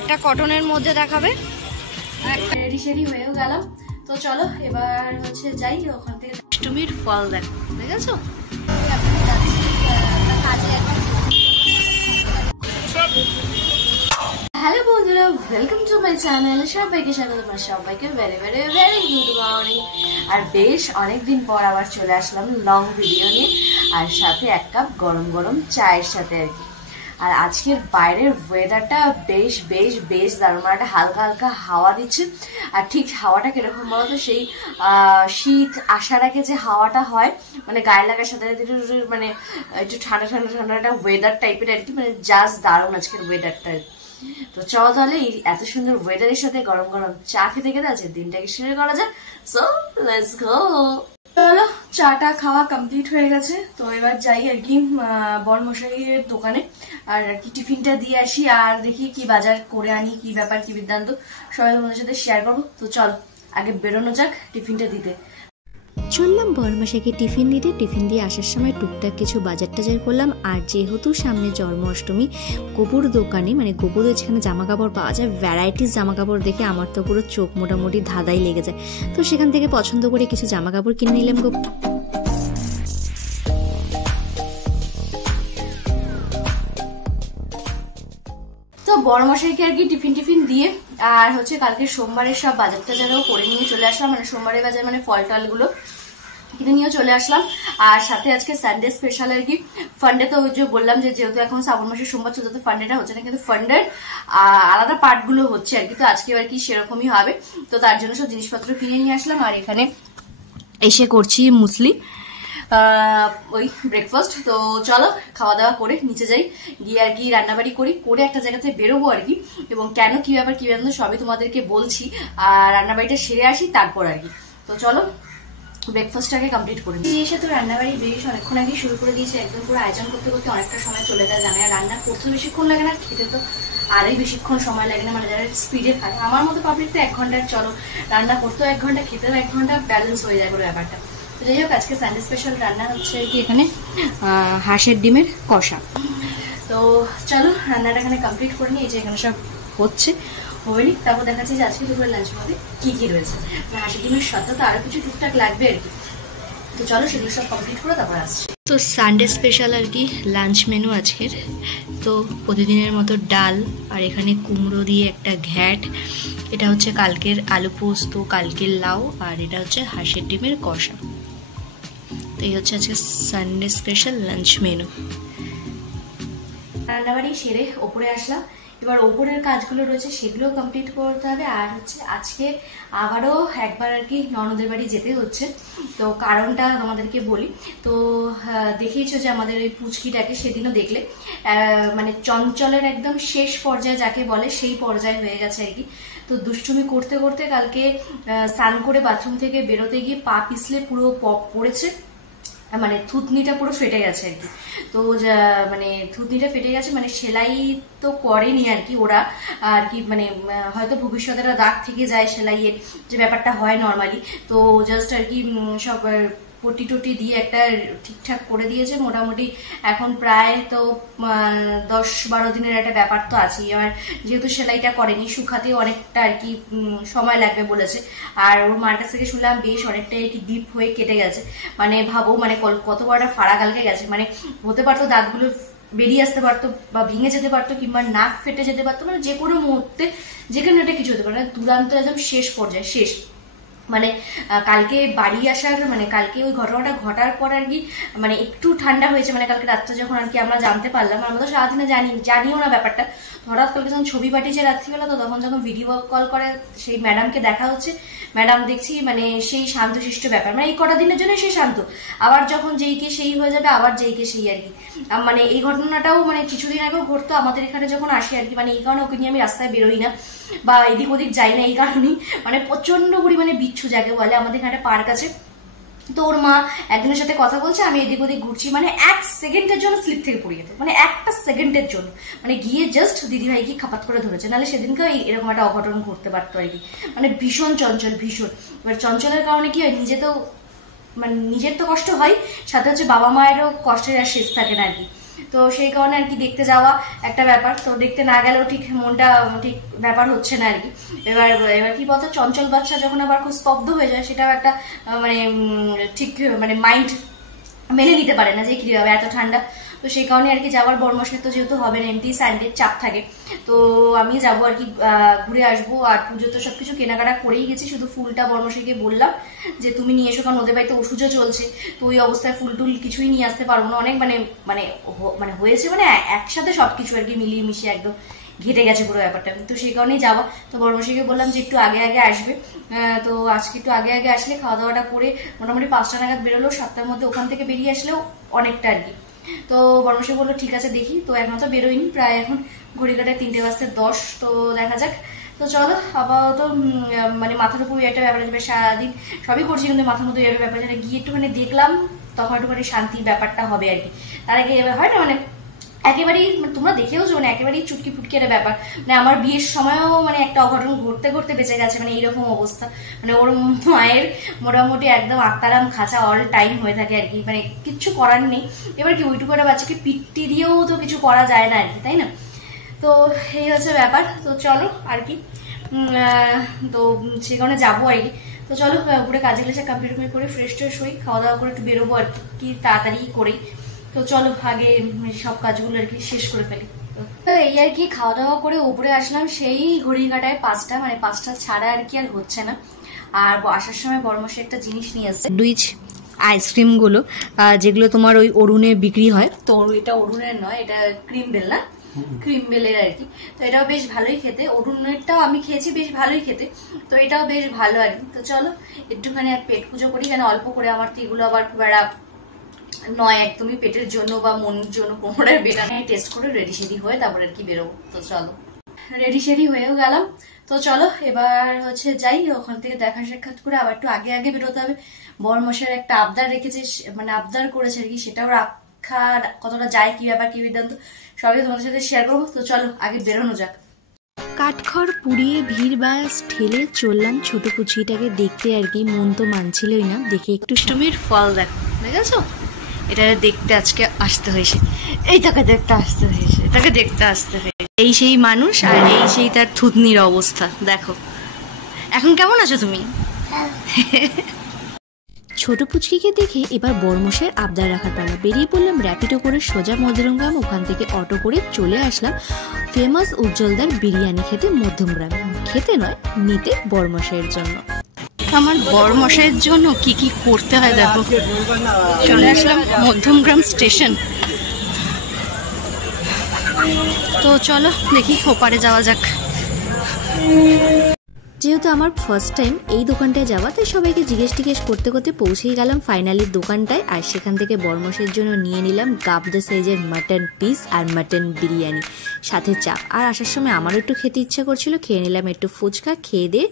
একটা কটনের মধ্যে দেখাবে। রেডি সেডি হয়েও গেলাম, তো চলো এবার হচ্ছে যাই ওখান থেকে। অষ্টমীর ফল দেখো, দেখেছো? হ্যালো বন্ধুরা, ওয়েলকাম টু মাই চ্যানেল। সবাইকে স্বাগত, তোমার সবাইকে very very very good morning. আর বেশ অনেকদিন পর আবার চলে আসলাম লং ভিডিও নিয়ে, আর সাথে এক কাপ গরম গরম চায়ের সাথে আর কি। আর আজকের বাইরের ওয়েদারটা বেশ বেশ বেশ দারুণ, একটা হালকা হালকা হাওয়া দিচ্ছে। আর ঠিক হাওয়াটা কিরকম বলতো, সেই শীত আসার আগে যে হাওয়াটা হয়, মানে গায়ে লাগার সাথে মানে একটু ঠান্ডা ঠান্ডা ঠান্ডা একটা ওয়েদার টাইপের আর কি, মানে জাস্ট দারুণ আজকের ওয়েদারটা। তো চলো তাহলে এত সুন্দর ওয়েদারের সাথে গরম গরম চা খেতে খেতে আছে দিনটাকে শুরু করা যায়। So let's go. চলো চাটা খাওয়া কমপ্লিট হয়ে গেছে, তো এবার যাই আর কি বরমশাইয়ের দোকানে, আর কি টিফিনটা দিয়ে আসি, আর দেখি কি বাজার করে আনি, কি ব্যাপার কি বৃত্তান্ত সবাই তোমাদের সাথে শেয়ার করবো। তো চল আগে বেরোনো যাক টিফিনটা দিতে। চললাম বরমাসাকে টিফিন দিতে। টিফিন দিয়ে আসার সময় টুকটাক কিছু বাজার টাজার করলাম। আর যেহেতু সামনে জন্মাষ্টমী, গোপুর দোকানে মানে গোপুরের যেখানে জামা কাপড় পাওয়া যায়, ভ্যারাইটিস জামা কাপড় দেখে আমার তো পুরো চোখ মোটামুটি ধাঁধাই লেগে যায়। তো সেখান থেকে পছন্দ করে কিছু জামা কাপড় কিনে নিলাম। তো বড়মশাইকে আর কি টিফিন টিফিন দিয়ে, আর হচ্ছে কালকে সোমবারের সব বাজার টাজারও করে নিয়ে চলে আসলাম, মানে সোমবারের বাজার মানে ফল টলগুলো কিনে নিয়েও চলে আসলাম। আর সাথে আজকে সানডে স্পেশাল আর কি ফান্ডে, তো ওই যে বললাম যে যেহেতু এখন শ্রাবণ মাসের সোমবার চলতে, তো ফান্ডেটা হচ্ছে না, কিন্তু ফান্ডের আলাদা পার্ট গুলো হচ্ছে আর কি। তো আজকে আর কি সেরকমই হবে, তো তার জন্য সব জিনিসপত্র কিনে নিয়ে আসলাম। আর এখানে এসে করছি মুসলি, ওই ব্রেকফাস্ট। তো চলো খাওয়া দাওয়া করে নিচে যাই, গিয়ে আর কি রান্নাবাড়ি করি, করে একটা জায়গাতে বেরোবো আর কি, এবং কেন কি ব্যাপার কি ব্যাপার সবই তোমাদেরকে বলছি। আর রান্নাবাড়িটা সেরে আসি তারপর আর কি। তো চলো ব্রেকফাস্টটাকে কমপ্লিট করে নিই। এসে তো রান্নাবাড়ি বেশ অনেকক্ষণ আগে শুরু করে দিয়েছি, একদম পুরো আয়োজন করতে করতে অনেকটা সময় চলে যায় জানে। আর রান্না করতে বেশিক্ষণ লাগে না, খেতে তো আরই বেশিক্ষণ সময় লাগে না, মানে যারা স্পিডে খায় আমার মতো পাবলিক তো 1 ঘন্টার, চলো রান্না করতেও 1 ঘন্টা, খেতেও 1 ঘন্টা, ব্যালেন্স হয়ে যায় পুরো ব্যাপারটা। তো যাই হোক আজকে সানডে স্পেশাল রান্না হচ্ছে কি এখানে হাঁসের ডিমের কষা। তো চলো রান্নাটা এখানে কমপ্লিট করে নিই, এই যে এখানে সব হচ্ছে হয়নি, তারপর দেখাচ্ছি যে আজকে দুপুরের লাঞ্চ মধ্যে কি কি রয়েছে। হাঁসের ডিমের সাথে তো আরো কিছু টুকটাক লাগবে আর কি, তো চলো সেগুলো সব কমপ্লিট করে তারপর আসছি। তো সানডে স্পেশাল আর কি লাঞ্চ মেনু আজকের। তো প্রতিদিনের মতো ডাল, আর এখানে কুমড়ো দিয়ে একটা ঘ্যাট, এটা হচ্ছে কালকের আলু পোস্ত, কালকের লাউ, আর এটা হচ্ছে হাঁসের ডিমের কষা। তো এই হচ্ছে আজকে সানডে স্পেশাল লাঞ্চ মেনু। রান্নাবাড়ি সেরে ওপরে আসলাম, এবার ওপরের কাজগুলো রয়েছে সেগুলো কমপ্লিট করতে হবে। আর হচ্ছে আজকে আবারও একবার আর কি ননদের বাড়ি যেতে হচ্ছে, তো কারণটা তোমাদেরকে বলি। তো দেখিয়েছো যে আমাদের ওই পুচকিটাকে সেদিনও দেখলে, মানে চঞ্চলের একদম শেষ পর্যায়ে যাকে বলে সেই পর্যায়ে হয়ে গেছে আর কি। তো দুষ্টুমি করতে করতে কালকে স্নান করে বাথরুম থেকে বেরোতে গিয়ে পা পিছলে পুরো পড়েছে, মানে থুতনিটা পুরো ফেটে গেছে আর কি। তো মানে থুতনিটা ফেটে গেছে, মানে সেলাই তো করেনি আর কি ওরা আর কি, মানে হয়তো ভবিষ্যতে দাগ থেকে যায় সেলাইয়ের যে ব্যাপারটা হয় নর্মালি। তো জাস্ট আর কি সব পটি টটি দিয়ে একটা ঠিকঠাক করে দিয়েছে মোটামুটি। এখন প্রায় তো 10-12 দিনের একটা ব্যাপার তো আছে। এবার যেহেতু সেলাইটা করেনি, শুকাতেও অনেকটা আর কি সময় লাগবে বলেছে। আর ওর মার কাছ থেকে শুনলাম বেশ অনেকটাই আর কি ডিপ হয়ে কেটে গেছে, মানে ভাবো মানে কত বড় একটা ফাড়া কালকে গেছে, মানে হতে পারতো দাঁতগুলো বেরিয়ে আসতে পারতো, বা ভেঙে যেতে পারতো, কিংবা নাক ফেটে যেতে পারতো, মানে যে কোনো মুহূর্তে যেখানে এটা কিছু হতে পারে, দুরান্ত একদম শেষ পর্যায়ে শেষ। মানে কালকে বাড়ি আসার মানে কালকে ওই ঘটনাটা ঘটার পর আর কি মানে একটু ঠান্ডা হয়েছে, মানে কালকে রাত্রে যখন আর কি আমরা জানতে পারলাম, আমরা তো সারাদিনে জানিও না ব্যাপারটা। হঠাৎ কালকে যখন ছবি পাঠিয়েছে রাত্রিবেলা, তো তখন যখন ভিডিও কল করে সেই ম্যাডামকে দেখা হচ্ছে, ম্যাডাম দেখছি মানে সেই শান্তশিষ্ট ব্যাপার, মানে এই কটা দিনের জন্য সেই শান্ত, আবার যখন যেইকে সেই হয়ে যাবে, আবার যেইকে সেই আর কি। মানে এই ঘটনাটাও মানে কিছুদিন আগেও ঘটতো আমাদের এখানে যখন আসে আর কি, মানে এই কারণে ওকে নিয়ে আমি রাস্তায় বেরোই না বা এদিক ওদিক যাই না, এই কারণেই মানে প্রচন্ড পরিমাণে বিচ্ছু যাকে বলে। আমাদের এখানে একটা পার্ক আছে, তো ওর মা একজনের সাথে কথা বলছে, আমি এদিক ওদিক ঘুরছি, মানে 1 সেকেন্ডের জন্য স্লিপ থেকে পড়ে যেত, মানে একটা সেকেন্ডের জন্য, মানে গিয়ে জাস্ট দিদিভাই কি খাপাত করে ধরেছে, নাহলে সেদিনকে এরকম একটা অঘটন ঘটতে পারতো আর কি। মানে ভীষণ চঞ্চল, ভীষণ। এবার চঞ্চলের কারণে কি হয়, নিজে তো মানে নিজের তো কষ্ট হয়, সাথে হচ্ছে বাবা মায়েরও কষ্টের আর শেষ থাকে না আর কি। তো সেই কারণে আর কি দেখতে যাওয়া একটা ব্যাপার। তো দেখতে না গেলেও ঠিক মনটা ঠিক ব্যাপার হচ্ছে না আর কি। এবার এবার কি বলতো, চঞ্চল বাচ্চা যখন আবার খুব স্তব্ধ হয়ে যায়, সেটাও একটা মানে ঠিক মানে মাইন্ড মেনে নিতে পারে না যে কি হবে এত ঠান্ডা। তো সেই কারণে আর কি যাওয়ার বর্মশাই তো যেহেতু হবে না, এমনি সানডের চাপ থাকে, তো আমি যাবো আর কি ঘুরে আসবো। আর পুজো তো সবকিছু কেনাকাটা করেই গেছি, শুধু ফুলটা বর্মশাইকে বললাম যে তুমি নিয়ে এসো, কারণ ওদের বাড়িতে ওষুধও চলছে, তো ওই অবস্থায় ফুল টুল কিছুই নিয়ে আসতে পারবো না, অনেক মানে মানে মানে হয়েছে মানে একসাথে সবকিছু আর কি মিলিয়ে মিশিয়ে একদম ঘেটে গেছে পুরো ব্যাপারটা। তো সেই কারণেই যাওয়া। তো বর্মশাইকে বললাম যে একটু আগে আগে আসবে, তো আজকে একটু আগে আগে আসলে খাওয়া দাওয়াটা করে মোটামুটি 5টা নাগাদ বেরোলো, 7টার মধ্যে ওখান থেকে বেরিয়ে আসলেও অনেকটা আর কি। তো বর্মশাই বললো ঠিক আছে দেখি। তো এখন তো বেরোয়নি, প্রায় এখন ঘড়ি কাটায় 3:10, তো দেখা যাক। তো চলো, আপাতত মানে মাথার উপর একটা ব্যাপার আছে, সারাদিন সবই করছি কিন্তু মাথার মধ্যে একটা ব্যাপার আছে, গিয়ে একটুখানি দেখলাম তখন একটুখানি শান্তির ব্যাপারটা হবে আর কি। তার আগে এবার হয় না মানে একেবারেই তোমরা দেখেওছো মানে একেবারেই চুটকি ফুটকি একটা ব্যাপার, মানে আমার বিয়ের সময়ও মানে একটা অঘটন ঘটতে ঘটতে বেঁচে গেছে, মানে এইরকম অবস্থা। মানে ওর মায়ের মোটামুটি একদম আত্মারাম খাঁচা অল টাইম হয়ে থাকে আর কি, মানে কিচ্ছু করার নেই। এবার কি ওইটুকু একটা বাচ্চাকে পিট্টি দিয়েও তো কিছু করা যায় না আর কি, তাই না? তো এই হচ্ছে ব্যাপার। তো চলো আর কি, তো সে কারণে যাবো আর কি। তো চলো উপরে কাজে গেলে কমপ্লিট করে ফ্রেশ ট্রেশ হই, খাওয়া দাওয়া করে একটু বেরোবো আর কি তাড়াতাড়ি করেই। তো চলো আগে সব কাজগুলো আর কি শেষ করে ফেলি। তো এই আর কি খাওয়া দাওয়া করে উপরে আসলাম, সেই ঘড়ি কাটায় 5টা, মানে 5টা ছাড়া আর কি আর হচ্ছে না। আর আসার সময় বড়মশাই একটা জিনিস নিয়ে আসছে, স্যান্ডউইচ আইসক্রিম গুলো যেগুলো তোমার ওই অরুণে বিক্রি হয়। তো এটা অরুণের নয়, এটা ক্রিম বেল না, ক্রিম বেলের আর কি। তো এটাও বেশ ভালোই খেতে, অরুণেরটাও আমি খেয়েছি, বেশ ভালোই খেতে। তো এটাও বেশ ভালো আর কি। তো চলো একটুখানি আর পেট পুজো করি, কেন অল্প করে আমার তো এগুলো আবার খুব একটা নয় একদমই পেটের জন্য বা মনের জন্য, কোমরের বেটা নিয়ে টেস্ট করে রেডি সেডি হয়ে তারপর আর কি বেরোবো। তো চলো রেডি সেডি হয়েও গেলাম। তো চলো এবার হচ্ছে যাই, ওখান থেকে দেখা সাক্ষাৎ করে আবার একটু আগে আগে বেরোতে হবে। বরমশাইয়ের একটা আবদার রেখেছে, মানে আবদার করেছে আর কি, সেটাও রাখা কতটা যায় কি ব্যাপার কি বিধান্ত সবই তোমাদের সাথে শেয়ার করবো। তো চলো আগে বেরোনো যাক। কাঠখড় পুড়িয়ে ভিড় বাস ঠেলে চললাম ছোট পুচিটাকে দেখতে আর কি। মন তো মানছিলই না, দেখে একটু টুমির ফল দেখেছো, এটা দেখতে আজকে আসতে হয়েছে, এইটাকে দেখতে আসতে হয়েছে, এটাকে দেখতে আসতে হয়েছে। এই সেই মানুষ আর এই সেই তার থুতনির অবস্থা দেখো। এখন কেমন আছো তুমি? ছোট পুচকিকে দেখে এবার বর্মশাইয়ের আবদার রাখার পালা। বেরিয়ে পড়লাম র্যাপিডো করে সোজা মধ্যমগ্রাম, ওখান থেকে অটো করে চলে আসলাম ফেমাস উজ্জ্বলদার বিরিয়ানি খেতে মধ্যমগ্রাম। খেতে নয়, নিতে বর্মশাইয়ের জন্য। আমার বরমশাইয়ের জন্য কি কি করতে হয় দেখো। চলে আসলাম মধ্যমগ্রাম স্টেশন। তো চলো দেখি ওপারে যাওয়া যাক। যেহেতু আমার ফার্স্ট টাইম এই দোকানটায় যাওয়া, তাই সবাইকে জিজ্ঞেস করতে করতে পৌঁছেই গেলাম ফাইনালি দোকানটায়। আর সেখান থেকে বর্মশাইয়ের জন্য নিয়ে নিলাম গাবদা সাইজের মাটন পিস আর মাটন বিরিয়ানি, সাথে চাপ। আর আসার সময় আমারও একটু খেতে ইচ্ছা করছিল, খেয়ে নিলাম একটু ফুচকা। খেয়ে দিয়ে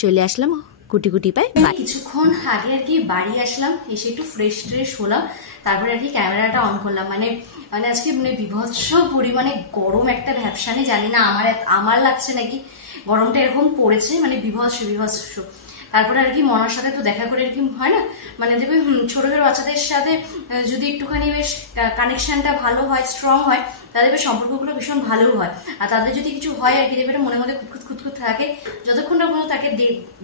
চলে আসলাম গুটি গুটি পাই। কিছুক্ষণ আগে আর কি বাড়ি আসলাম, এসে একটু ফ্রেশ ট্রেশ হলাম, তারপরে আর কি ক্যামেরাটা অন করলাম। মানে মানে আজকে মানে বিভৎস পরিমাণে গরম একটা ভ্যাপসানি, জানি না আমার লাগছে নাকি গরমটা এরকম পড়েছে, মানে বিভৎস। তারপরে আর কি মনার সাথে তো দেখা করে আর কি হয় না, মানে দেখবে ছোট ছোট বাচ্চাদের সাথে যদি একটুখানি বেশ কানেকশনটা ভালো হয়, স্ট্রং হয়, তাদের বেশ সম্পর্কগুলো ভীষণ ভালো হয়। আর তাদের যদি কিছু হয় আর কি দেখবে মনে মধ্যে খুঁতখুত থাকে, যতক্ষণ না পর্যন্ত তাকে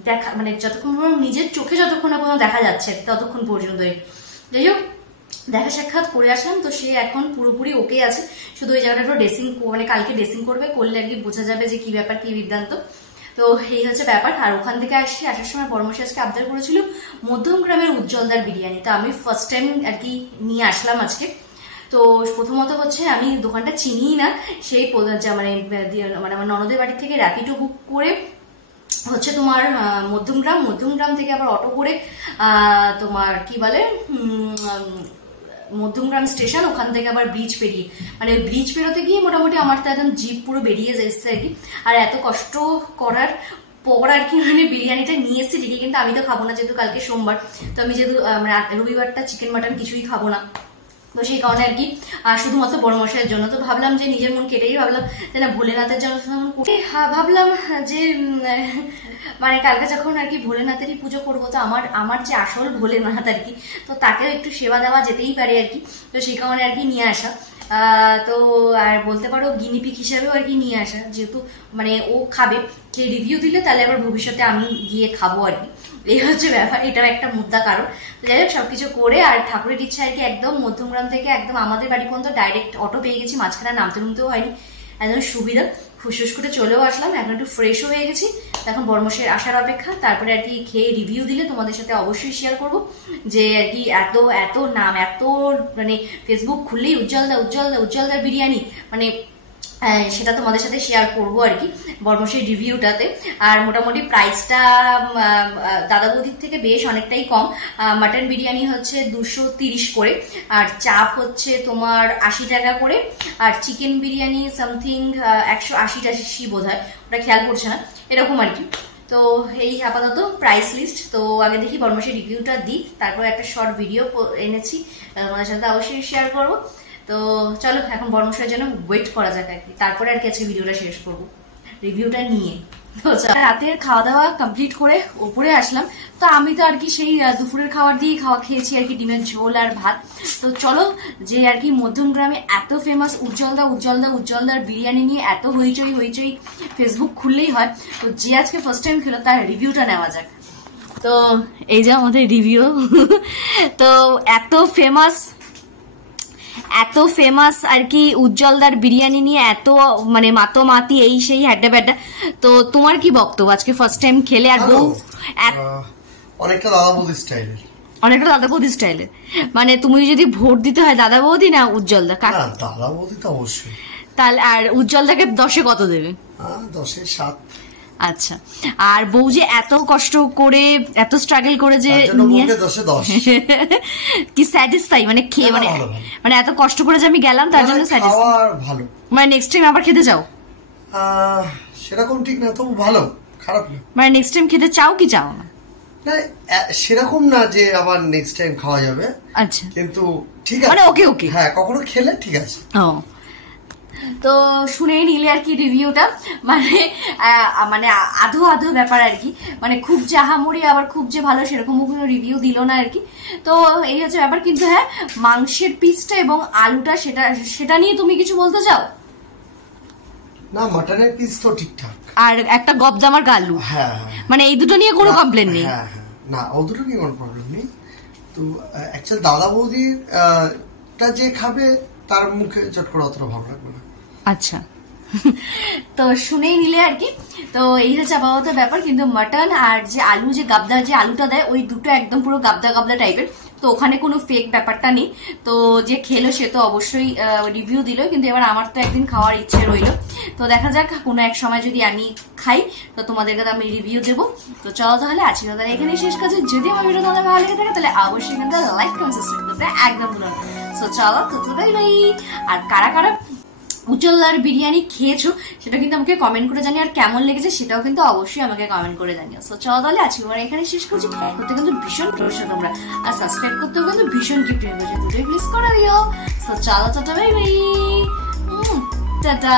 দেখা মানে যতক্ষণ পর্যন্ত নিজের চোখে যতক্ষণ না পর্যন্ত দেখা যাচ্ছে ততক্ষণ পর্যন্ত। যাই হোক দেখা সাক্ষাৎ করে আসলাম, তো সে এখন পুরোপুরি ওকে আছে, শুধু ওই জায়গাটা একটু ড্রেসিং মানে কালকে ড্রেসিং করবে, করলে আর কি বোঝা যাবে যে কি ব্যাপার কি বৃত্তান্ত। তো এই হচ্ছে ব্যাপার। আর ওখান থেকে আসার সময় বর্মশাই আজকে আবদার করেছিল মধ্যমগ্রামের উজ্জ্বলদার বিরিয়ানি, তো আমি ফার্স্ট টাইম আর কি নিয়ে আসলাম আজকে। তো প্রথমত হচ্ছে আমি দোকানটা চিনিই না, সেই মানে আমার ননদের বাড়ি থেকে র্যাপিডো বুক করে হচ্ছে তোমার মধ্যমগ্রাম থেকে আবার অটো করে তোমার কি বলে মধ্যমগ্রাম স্টেশন, ওখান থেকে আবার ব্রিজ পেরিয়ে, মানে ব্রিজ পেরোতে গিয়ে মোটামুটি আমার তো একদম জিপ পুরো বেরিয়ে যাচ্ছে আর কি। আর এত কষ্ট করার পর আর কি মানে বিরিয়ানিটা নিয়ে এসেছি ঠিকই, কিন্তু আমি তো খাবো না, যেহেতু কালকে সোমবার, তো আমি যেহেতু মানে রবিবারটা চিকেন মাটন কিছুই খাবো না, তো সেই কারণে আর কি শুধুমাত্র বড়মশাইয়ের জন্য। তো ভাবলাম যে নিজের মন কেটেই ভাবলাম যে না ভোলেনাথের জন্য ভাবলাম যে মানে কালকে যখন আর কি ভোলেনাথেরই পুজো করবো, তো আমার যে আসল ভোলেনাথ আর কি, তো তাকেও একটু সেবা দেওয়া যেতেই পারে আর কি। তো সেই কারণে আর কি নিয়ে আসা। তো আর বলতে পারো গিনিপিক হিসাবেও আর কি নিয়ে আসা, যেহেতু মানে ও খাবে, খেয়ে রিভিউ দিলে তাহলে আবার ভবিষ্যতে আমি গিয়ে খাবো আর কি, এই হচ্ছে ব্যাপার। এটাও একটা মুদ্রা কারণ। তো যাই হোক সবকিছু করে আর ঠাকুরের ইচ্ছা আর কি একদম মধ্যমগ্রাম থেকে একদম আমাদের বাড়ি পর্যন্ত ডাইরেক্ট অটো পেয়ে গেছি, মাঝখানে নামতে নামতেও হয়নি, একদম সুবিধা, ফুসফুস করে চলেও আসলাম। এখন একটু ফ্রেশও হয়ে গেছি, এখন বর্মশের আসার অপেক্ষা, তারপরে আর কি খেয়ে রিভিউ দিলে তোমাদের সাথে অবশ্যই শেয়ার করব যে আর কি এত এত নাম, এত মানে ফেসবুক খুললেই উজ্জ্বলদার বিরিয়ানি, মানে সেটা তোমাদের সাথে শেয়ার করবো আর কি বর্মশের রিভিউটাতে। আর মোটামুটি প্রাইসটা দাদা বৌদির থেকে বেশ অনেকটাই কম। মাটন বিরিয়ানি হচ্ছে 230 করে, আর চাপ হচ্ছে তোমার 80 টাকা করে, আর চিকেন বিরিয়ানি সামথিং 180 বোধ হয়, ওটা খেয়াল করছে না, এরকম আর কি। তো এই আপাতত প্রাইস লিস্ট। তো আগে দেখি বর্মশের রিভিউটা দিই, তারপর একটা শর্ট ভিডিও এনেছি তোমাদের সাথে অবশ্যই শেয়ার করবো। তো চলো এখন বর্মশের জন্য ওয়েট করা যাক আর কি, তারপরে আর কি আজকে ভিডিওটা শেষ করবো রিভিউটা নিয়ে। তো রাতের খাওয়া দাওয়া কমপ্লিট করে উপরে আসলাম। তো আমি তো আর কি সেই দুপুরের খাবার দিয়ে খাওয়া খেয়েছি আর কি, ডিমের ঝোল আর ভাত। তো চলো যে আর কি মধ্যমগ্রামে এত ফেমাস উজ্জ্বলদার বিরিয়ানি নিয়ে এত হইচই ফেসবুক খুললেই হয়, তো যে আজকে ফার্স্ট টাইম খেলো তার রিভিউটা নেওয়া যাক। তো এই যে আমাদের রিভিউ। তো এত ফেমাস আর কি উজ্জ্বলদার বিরিয়ানি নিয়ে এত মানে মাতোমাতি এই সেই হ্যাড্ডা ব্যাড্ডা। তো তোমার কি বক্তব্য আজকে ফার্স্ট টাইম খেলে? আর বউ অনেকটা দাদা বৌদি স্টাইলের, মানে তুমি যদি ভোট দিতে হয় দাদা বৌদি না উজ্জ্বলদা? দাদা বৌদি তো অবশ্যই। তাহলে আর উজ্জ্বলদাকে 10-এ কত দেবে? 10-এ 7। আচ্ছা, আর বউ যে এত কষ্ট করে এত স্ট্রাগল করে যে কি স্যাটিসফাই মানে খেয়ে মানে এত কষ্ট করে যে আমি গেলাম তার জন্য স্যাটিসফাই ভালো, মানে নেক্সট টাইম আবার খেতে চাও? সেরকম ঠিক না, তবু ভালো, খারাপ না। মানে নেক্সট টাইম খেতে চাও কি চাও না? সেরকম না যে আবার নেক্সট টাইম খাওয়া যাবে। আচ্ছা, কিন্তু ঠিক আছে, মানে ওকে হ্যাঁ কখনো খেলে ঠিক আছে। তো শুনেই নিলে আর কি রিভিউটা, মানে আধো ব্যাপার আর কি, মানে খুব জাহামরি আবার খুব যে ভালো সেরকম কোনো রিভিউ দিল না আর কি। তো এই হচ্ছে ব্যাপার। কিন্তু হ্যাঁ, মাংসের পিসটা এবং আলুটা সেটা নিয়ে তুমি কিছু বলতে চাও? না, মাটনের পিস তো ঠিকঠাক, আর একটা গবদামার আলু, হ্যাঁ মানে এই দুটো নিয়ে কোনো কমপ্লেন নেই। না, ও দুটো নিয়ে কোনো প্রবলেম নেই। তো অ্যাকচুয়ালি দাদা বৌদির যে খাবে তার মুখে চট করে অতটা ভালো লাগবে না। আচ্ছা, তো শুনেই নিলে আর কি। তো এই হচ্ছে আপাতত ব্যাপার। কিন্তু মাটন আর যে আলু, যে গাবদা যে আলুটা দেয়, ওই দুটো একদম পুরো গাবদা টাইপের। তো ওখানে কোনো ফেক ব্যাপারটা নেই। তো যে খেলো সে তো অবশ্যই রিভিউ দিল, কিন্তু এবার আমার তো একদিন খাওয়ার ইচ্ছে রইলো। তো দেখা যাক কোনো এক সময় যদি আমি খাই তো তোমাদেরকে আমি রিভিউ দেবো। তো চলো তাহলে আজকে তাহলে এখানে শেষ কাজ। যদি আমার ভিডিও তোমাদের ভালো লেগে থাকে তাহলে অবশ্যই কিন্তু লাইক কমেন্ট সাবস্ক্রাইব করতে একদম ভুলো না। তো চলো তো বাই। আর কারা উজ্জ্বলদার বিরিয়ানি খেয়েছো সেটা কিন্তু আমাকে কমেন্ট করে জানিও, আর কেমন লেগেছে সেটাও কিন্তু অবশ্যই আমাকে কমেন্ট করে জানিও। সো চলো তাহলে আজকে আমরা এখানে শেষ করছি। করতে কিন্তু ভীষণ প্রশ্ন তোমরা, আর সাবস্ক্রাইব করতেও কিন্তু ভীষণ গিফট হয়ে দুটোই প্লিজ করে দিও। সো চলো টাটা বাই বাই, টাটা।